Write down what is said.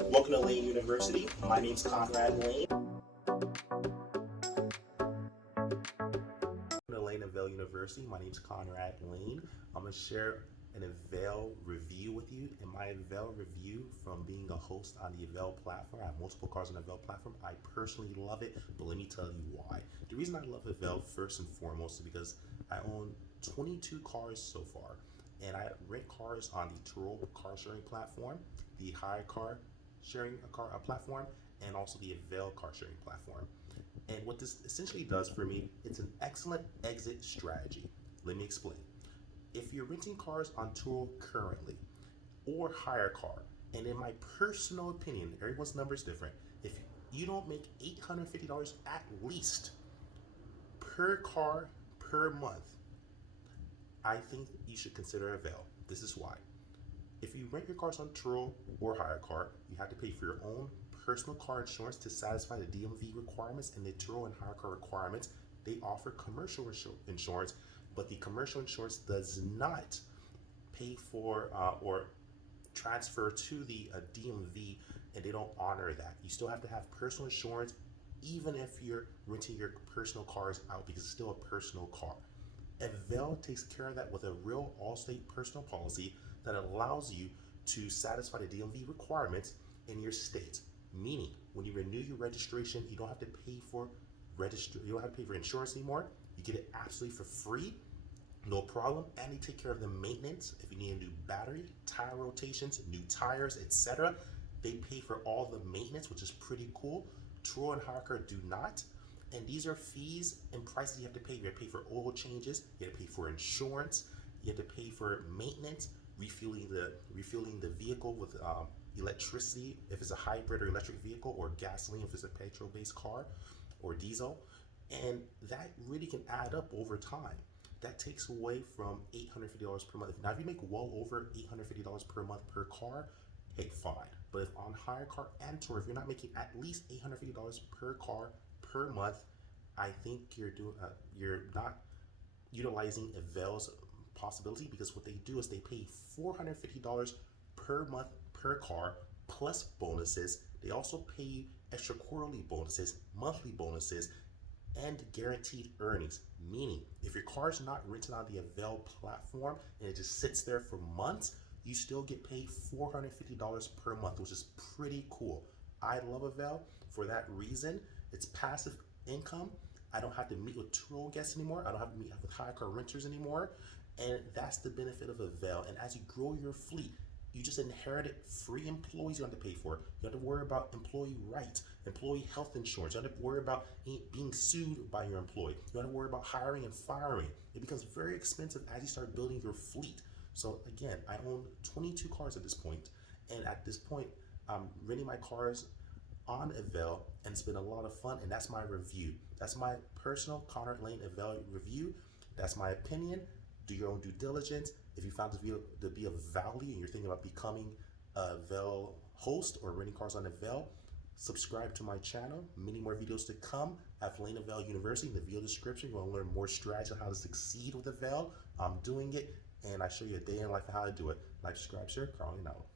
Welcome to Lane University. My name's Conrad Layn. Avail University. My name's Conrad Layn. I'm going to share an Avail review with you. In my Avail review, from being a host on the Avail platform, I have multiple cars on the Avail platform. I personally love it, but let me tell you why. The reason I love Avail first and foremost is because I own 22 cars so far, and I rent cars on the Turo car sharing platform, the Hire car sharing platform, and also the Avail car sharing platform. And what this essentially does for me, it's an excellent exit strategy. Let me explain. If you're renting cars on Turo currently or Hire car, and in my personal opinion, everyone's number is different, if you don't make $850 at least per car per month, I think you should consider Avail. This is why. If you rent your cars on Turo or Hire car, you have to pay for your own personal car insurance to satisfy the DMV requirements and the Turo and Hire car requirements. They offer commercial insurance, but the commercial insurance does not pay for or transfer to the DMV, and they don't honor that. You still have to have personal insurance even if you're renting your personal cars out, because it's still a personal car. Avail takes care of that with a real Allstate personal policy that allows you to satisfy the DMV requirements in your state. Meaning, when you renew your registration, you don't have to pay for insurance anymore. You get it absolutely for free, no problem. And they take care of the maintenance. If you need a new battery, tire rotations, new tires, etc., they pay for all the maintenance, which is pretty cool. Turo and Hire car do not. And these are fees and prices you have to pay. You have to pay for oil changes. You have to pay for insurance. You have to pay for maintenance, refueling the vehicle with electricity if it's a hybrid or electric vehicle, or gasoline if it's a petrol-based car or diesel. And that really can add up over time. That takes away from $850 per month. Now, if you make well over $850 per month per car, hey, fine. But if on Hire car and Turo, if you're not making at least $850 per car per month, I think you're not utilizing Avail's possibility, because what they do is they pay $450 per month per car plus bonuses. They also pay extra quarterly bonuses, monthly bonuses, and guaranteed earnings. Meaning, if your car is not rented on the Avail platform and it just sits there for months, you still get paid $450 per month, which is pretty cool. I love Avail for that reason. It's passive income. I don't have to meet with Turo guests anymore. I don't have to meet with Hire car renters anymore. And that's the benefit of Avail. And as you grow your fleet, you just inherited free employees you have to pay for. You have to worry about employee rights, employee health insurance. You have to worry about being sued by your employee. You have to worry about hiring and firing. It becomes very expensive as you start building your fleet. So again, I own 22 cars at this point. And at this point, I'm renting my cars on Avail, and it's been a lot of fun. And that's my review. That's my personal Conrad Layn Avail review. That's my opinion. Do your own due diligence. If you found this video to be of value and you're thinking about becoming a Avail host or renting cars on Avail, subscribe to my channel. Many more videos to come at Lane Avail University. In the video description, you want to learn more strategies on how to succeed with Avail. I'm doing it, and I show you a day in life of how to do it. Like, subscribe, share, Carly, and out.